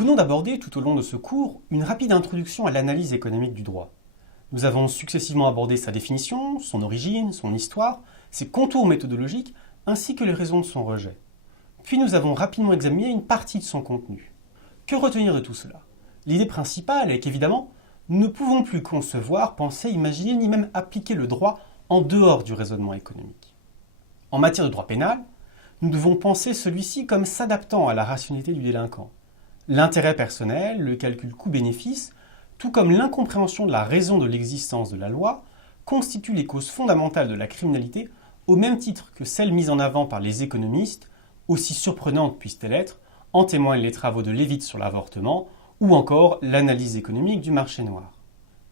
Nous venons d'aborder tout au long de ce cours une rapide introduction à l'analyse économique du droit. Nous avons successivement abordé sa définition, son origine, son histoire, ses contours méthodologiques, ainsi que les raisons de son rejet. Puis nous avons rapidement examiné une partie de son contenu. Que retenir de tout cela? L'idée principale est qu'évidemment, nous ne pouvons plus concevoir, penser, imaginer, ni même appliquer le droit en dehors du raisonnement économique. En matière de droit pénal, nous devons penser celui-ci comme s'adaptant à la rationalité du délinquant. L'intérêt personnel, le calcul coût-bénéfice, tout comme l'incompréhension de la raison de l'existence de la loi, constituent les causes fondamentales de la criminalité au même titre que celles mises en avant par les économistes, aussi surprenantes puissent-elles être, en témoignent les travaux de Leavitt sur l'avortement ou encore l'analyse économique du marché noir.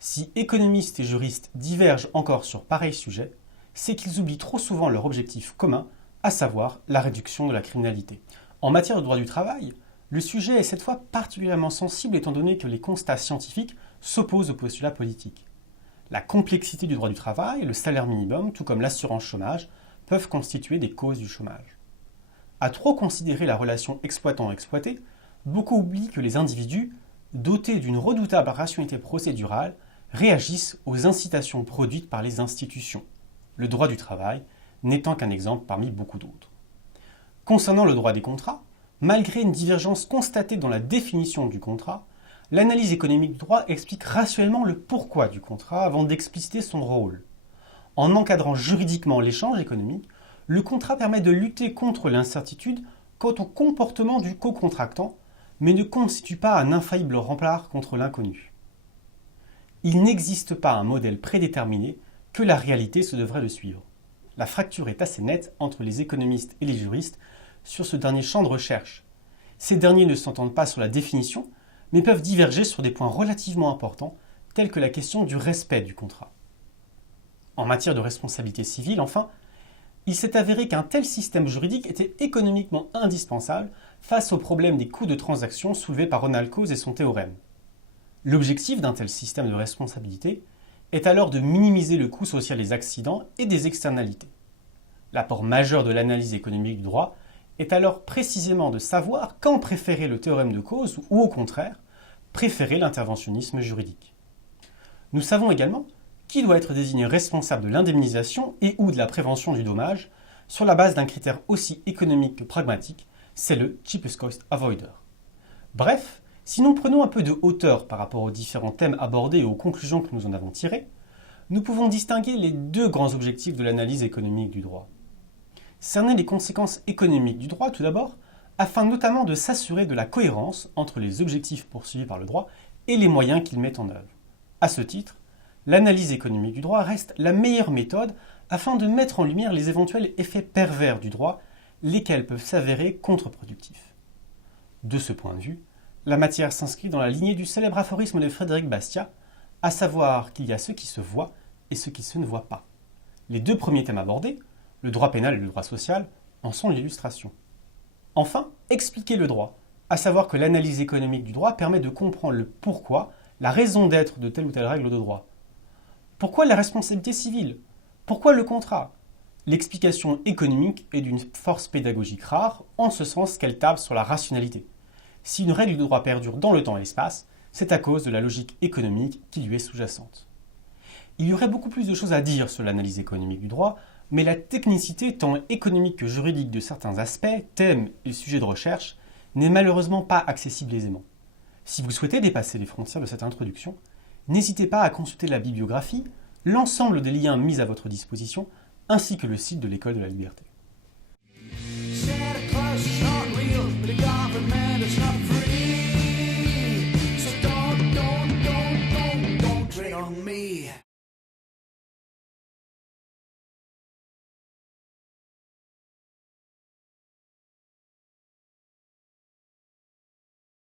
Si économistes et juristes divergent encore sur pareil sujet, c'est qu'ils oublient trop souvent leur objectif commun, à savoir la réduction de la criminalité. En matière de droit du travail, le sujet est cette fois particulièrement sensible étant donné que les constats scientifiques s'opposent aux postulats politiques. La complexité du droit du travail, le salaire minimum, tout comme l'assurance chômage, peuvent constituer des causes du chômage. À trop considérer la relation exploitant-exploité, beaucoup oublient que les individus, dotés d'une redoutable rationalité procédurale, réagissent aux incitations produites par les institutions, le droit du travail n'étant qu'un exemple parmi beaucoup d'autres. Concernant le droit des contrats, malgré une divergence constatée dans la définition du contrat, l'analyse économique du droit explique rationnellement le pourquoi du contrat avant d'expliciter son rôle. En encadrant juridiquement l'échange économique, le contrat permet de lutter contre l'incertitude quant au comportement du co-contractant, mais ne constitue pas un infaillible rempart contre l'inconnu. Il n'existe pas un modèle prédéterminé que la réalité se devrait de suivre. La fracture est assez nette entre les économistes et les juristes sur ce dernier champ de recherche. Ces derniers ne s'entendent pas sur la définition, mais peuvent diverger sur des points relativement importants, tels que la question du respect du contrat. En matière de responsabilité civile, enfin, il s'est avéré qu'un tel système juridique était économiquement indispensable face au problème des coûts de transaction soulevé par Ronald Coase et son théorème. L'objectif d'un tel système de responsabilité est alors de minimiser le coût social des accidents et des externalités. L'apport majeur de l'analyse économique du droit est alors précisément de savoir quand préférer le théorème de Coase ou au contraire, préférer l'interventionnisme juridique. Nous savons également qui doit être désigné responsable de l'indemnisation et ou de la prévention du dommage sur la base d'un critère aussi économique que pragmatique, c'est le cheapest cost avoider. Bref, si nous prenons un peu de hauteur par rapport aux différents thèmes abordés et aux conclusions que nous en avons tirées, nous pouvons distinguer les deux grands objectifs de l'analyse économique du droit. Cerner les conséquences économiques du droit tout d'abord, afin notamment de s'assurer de la cohérence entre les objectifs poursuivis par le droit et les moyens qu'il met en œuvre. À ce titre, l'analyse économique du droit reste la meilleure méthode afin de mettre en lumière les éventuels effets pervers du droit, lesquels peuvent s'avérer contre-productifs. De ce point de vue, la matière s'inscrit dans la lignée du célèbre aphorisme de Frédéric Bastiat, à savoir qu'il y a ce qui se voit et ce qui se ne voit pas. Les deux premiers thèmes abordés, le droit pénal et le droit social, en sont l'illustration. Enfin, expliquer le droit, à savoir que l'analyse économique du droit permet de comprendre le pourquoi, la raison d'être de telle ou telle règle de droit. Pourquoi la responsabilité civile? Pourquoi le contrat? L'explication économique est d'une force pédagogique rare, en ce sens qu'elle table sur la rationalité. Si une règle de droit perdure dans le temps et l'espace, c'est à cause de la logique économique qui lui est sous-jacente. Il y aurait beaucoup plus de choses à dire sur l'analyse économique du droit, mais la technicité tant économique que juridique de certains aspects, thèmes et sujets de recherche n'est malheureusement pas accessible aisément. Si vous souhaitez dépasser les frontières de cette introduction, n'hésitez pas à consulter la bibliographie, l'ensemble des liens mis à votre disposition, ainsi que le site de l'École de la Liberté.